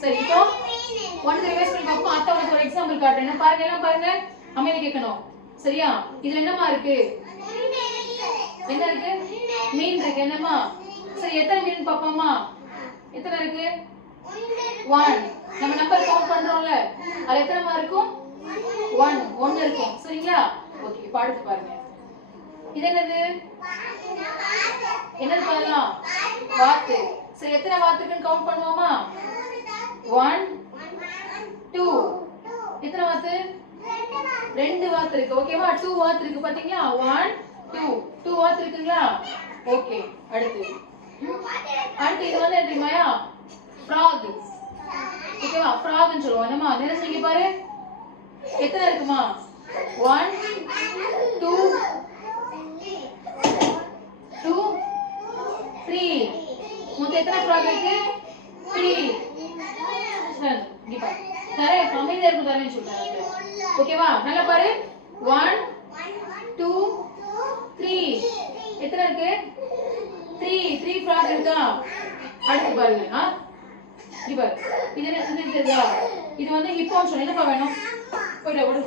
சரி இப்போ one revise பண்ணி பார்ப்போம். அத்தை உனக்கு ஒரு எக்ஸாம்பிள் காட்டுறேன். என்ன பாருங்க, எல்லாம் பாருங்க, அமைதி கேட்கணும். சரியா? இதுல என்னமா இருக்கு? என்ன இருக்கு? மீன் இருக்கு. என்னமா? சரி, எத்தனை மீன் பாப்போமா? எத்தனை இருக்கு? 1. நம்ம நம்பர் கவுண்ட் பண்றோம்ல, அது எத்தனைமா இருக்கும்? 1 இருக்கும். சரிங்களா? ஓகே, இப்போ அடுத்து பாருங்க. இது என்னது? என்னது பாருலாம்? வாத்து. சரி, எத்தனை வாத்து இருக்குன்னு கவுண்ட் பண்ணுவோமா? 1 2. எத்தனை வாத்து? 2 வாத்து இருக்கு. ஓகேவா? 2 வாத்து இருக்கு. பாத்தீங்களா? 1 2 வாத்து இருக்குங்களா? ஓகே, அடுத்து இது வந்து என்ன தெரியுமாயா? ஃப்ராக். ஓகேவா? ஃப்ராக்னு சொல்லுவோம். என்னமா நினைச்சீங்க பாரு, எத்தனை இருக்குமா? 1 2 3. மொத்தம் எத்தனை ஃப்ராக் இருக்கு? 3. சரி, இங்க பாரு. நிறைய அமைதியா இருக்கு தரேன்னு சொல்றேன். ஓகேவா? நல்லா பாரு. 1 2 3. எத்தனை இருக்கு? 3 ஃப்ராக் இருக்கா? அடுத்து பாருங்க. இங்க பாரு. இது என்ன தெரியுதா? இது வந்து ஹிப்போன்னு சொல்லி என்னப்பா வேணும்? போய்டா ஓடு.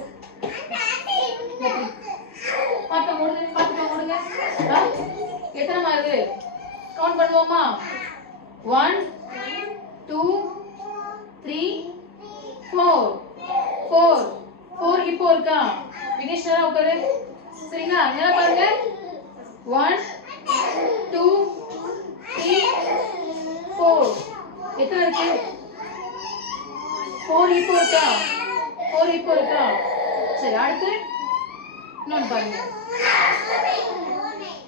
பாத்துங்க. எத்தனை மாறுது? கவுண்ட் பண்ணுவோமா? 1 2 3 4 ஹிப்போ இருக்கா? வினேஷ் நேரா உட்காரு. சரிங்களா? நேரா பாருங்க. 1 2 3 4. எத்தனை இருக்கு? 4 ஹிப்போ இருக்கா? சரி, அடுத்து இன்னொன்னு பாருங்க.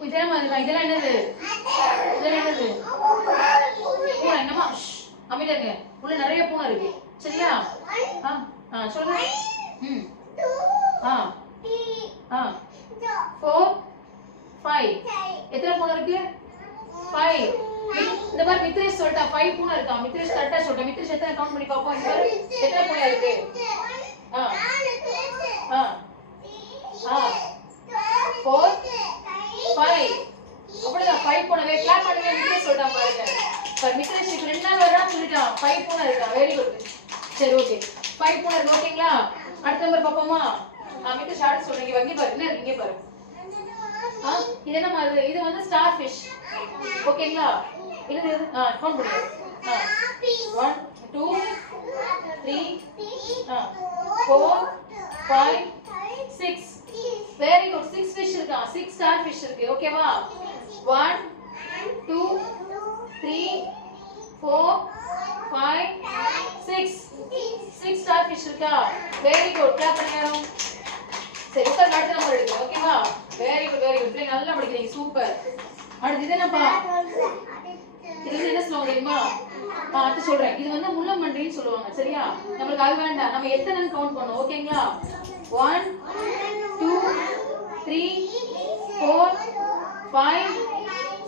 இதெல்லாம் என்னது? பூனை. என்னமா? அமைதியாங்க. உள்ள நிறைய பூனை இருக்கு. சரியா? சொல்லுங்க. 4 5. எத்தனை பூனை இருக்கு? 5. இந்த மாதிரி மித்ரேஷ் சொல்லிட்டா 5 பூனை இருக்கா? மித்ரேஷ் கரெக்டா சொல்லிட்டா. மித்ரேஷ் எத்தனை கவுண்ட் பண்ணி பாப்போம். இந்த மாதிரி எத்தனை பூனை இருக்கு? 4 5. அப்படிதான் 5 பூனை. கிளாப் பண்ணுங்க. மித்ரேஷ் சொல்லிட்டான் பாருங்க. சார், மித்ரேஷ் இப்ப 2 நாள் வரான்னு சொல்லிட்டான். 5 பூனை இருக்கா? Very good. சரி, ஓகே. 5 பூனை இருக்கு. ஓகேங்களா? அடுத்த நம்பர் பாப்போமா? மித்ரேஷ் அடுத்து சொல்றீங்க. வங்கி பாரு. என்ன இருக்கு? இங்க பாரு. இது என்ன மாதிரி? இது வந்து ஸ்டார் ஃபிஷ். ஓகேங்களா? இது கவுண்ட் பண்ணுங்க. 1 2 3 4 5 6. Very good. 6 ஃபிஷ் இருக்கா? 6 ஸ்டார் ஃபிஷ் இருக்கு. ஓகேவா? 1 2 3 4 5 6 ஸ்டார் ஃபிஷ் இருக்கா? Very good. கிளாப் பண்ணுங்க. சரி, உட்கார். அடுத்த நம்பர் எடுங்க. ஓகேவா? Very good. பிள்ளைங்க நல்லா படிக்கிறீங்க. சூப்பர். அடுத்து இது என்னப்பா? இது வந்து என்ன சொல்லுவாங்க தெரியுமா? அடுத்து சொல்றேன். இது வந்து முள்ளமண்டின்னு சொல்லுவாங்க. சரியா? நமக்கு அது வேண்டாம். நம்ம எத்தனைன்னு கவுண்ட் பண்ணுவோம். ஓகேங்களா? 1 2 3 4 5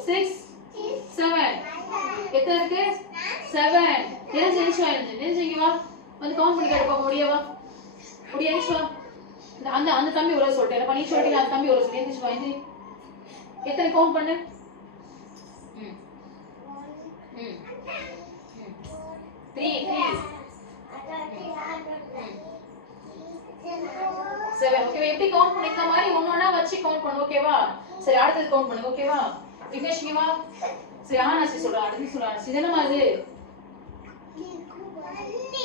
6 7. எத்தனை இருக்கு? 7. நெஞ்சு வா. வந்து கவுண்ட் பண்ணி கேட்டு பார்க்க முடியவா? முடியாது. அந்த தம்பி ஒரு சொல்லிட்டேன். பண்ணி சொல்லிட்டீங்க. அந்த தம்பி ஒரு சொல்லி எந்திரிச்சு வா. எத்தனை கவுண்ட் பண்ணு? 3 7. ஓகேவா? எப்படி கவுண்ட் பண்ணி இந்த மாதிரி ஒண்ணொண்ணா வச்சு கவுண்ட் பண்ணு. ஓகேவா? சரி, அடுத்து கவுண்ட் பண்ணுங்க. ஓகேவா? விக்னேஷ் இங்க வா. சரி, ஆனாசி சொல்றா. அடுத்து சொல்றா. இது என்னமா இது?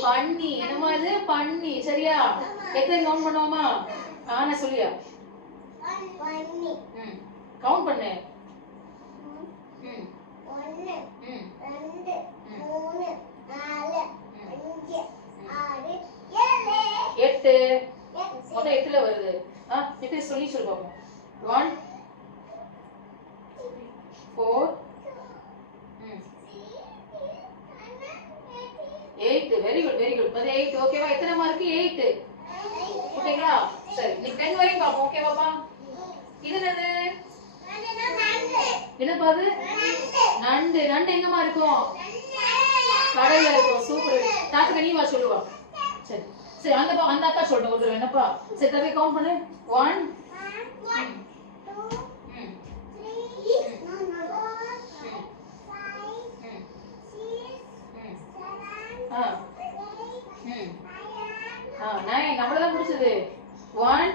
பன்னி. என்னமா இது? பன்னி. சரியா? எத்தனை கவுண்ட் பண்ணுவோமா? ஆனா சொல்லியா? கவுண்ட் பண்ணு. 1 2 3 4 5 6 7 8. மொத்தம் 8ல வருது. எத்தனை சொல்லி பாப்போம். 1 4 8. Very good. அது 8. ஓகேவா? எத்தனை மார்க்? 8. ஓகேங்களா? சரி, நீ 10 வரைக்கும் பாப்போம். ஓகேவாப்பா? இது என்னது? என்னப்பா அது? நண்டு. எங்கமா இருக்கும்? கடல்ல இருக்கும். சூப்பர். தாத்துக்கு நீ வா சொல்லுவா. சரி, அந்த அக்கா சொல்லிட்டு ஒரு என்னப்பா? சரி, தம்பி கவுண்ட் பண்ணு. 1 2 3 4 5 6 7 9 அவ்வளவுதான் முடிச்சது. 1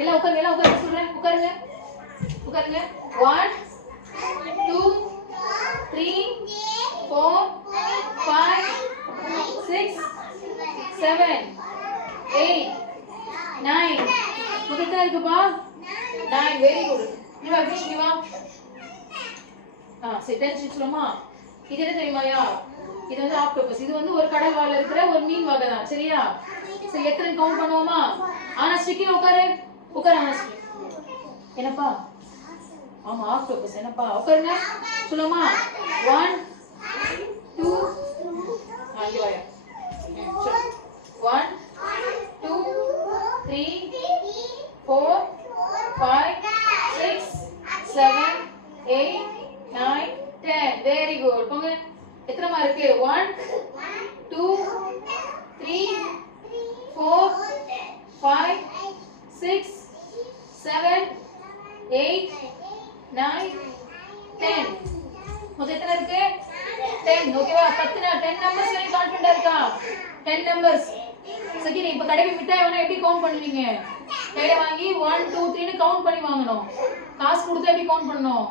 எல்லாம் உட்காருங்க சொல்றேன். உட்காருங்க 1 2 3 4 5 6 7 8 9 புதுதா இருக்குப்பா. 9 வெரி குட். நீ வா விஷ் நீ வா. சரி தெரிஞ்சுச்சுமா. இது என்ன தெரியுமாயா? இது வந்து ஆக்டோபஸ். இது வந்து ஒரு கடல் வால்ல இருக்கிற ஒரு மீன் வகை தான். சரியா? சரி எத்தனை கவுண்ட் பண்ணுவோமா? ஆனஸ்டி கீழ உட்காரு ஆனஸ்டி. என்னப்பா? ஆமா ஆக்டோபஸ். என்னப்பா? உட்காருங்க சொல்லுமா. 1 2 இங்க வாயா. 1 2 3 4 5 6 7 8 9 10 வெரி குட். போங்க. எத்தனைமா இருக்கு? 1 2 3 4 5 6 7 8 9 10 மொத்தம் எத்தனை இருக்கு? 10. ஓகேவா? 10 நம்பர்ஸ் வரை கான்ஃபிடன்ட்டா இருக்கா? 10 நம்பர்ஸ். சரி இப்ப கடைக்கு மிட்டாய் வேணா எப்படி கவுண்ட் பண்ணுவீங்க? கையில வாங்கி 1 2 3 னு கவுண்ட் பண்ணி வாங்கணும். காசு கொடுத்து எப்படி கவுண்ட் பண்ணனும்?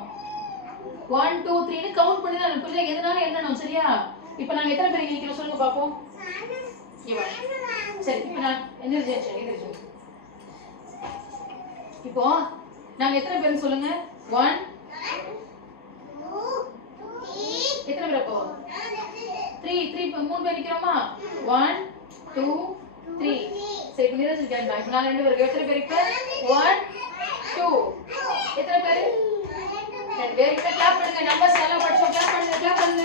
1 2 3 னு கவுண்ட் பண்ணி தான் புரியுதா? எதனால எண்ணணும். சரியா? இப்போ நாங்க எத்தனை பேர் நிக்கிறோம் சொல்லுங்க பாப்போம். இவா. சரி இப்போ நான் எந்திரிச்சு. இப்போ நாங்க எத்தனை பேர் சொல்லுங்க. 1 எத்தனை பேர் அப்போ? 3 மூணு பேர் நிக்கிறோமா? 1 2 3. சரி இப்போ நிரஞ்சு கேட்பா. இப்போ நாங்க ரெண்டு பேருக்கு எத்தனை பேர்? இப்போ 1 2 எத்தனை பேர்? ரெண்டு பேர். கிளாப் பண்ணுங்க. நம்பர்ஸ் எல்லாம் படிச்சோம். கிளாப் பண்ணுங்க.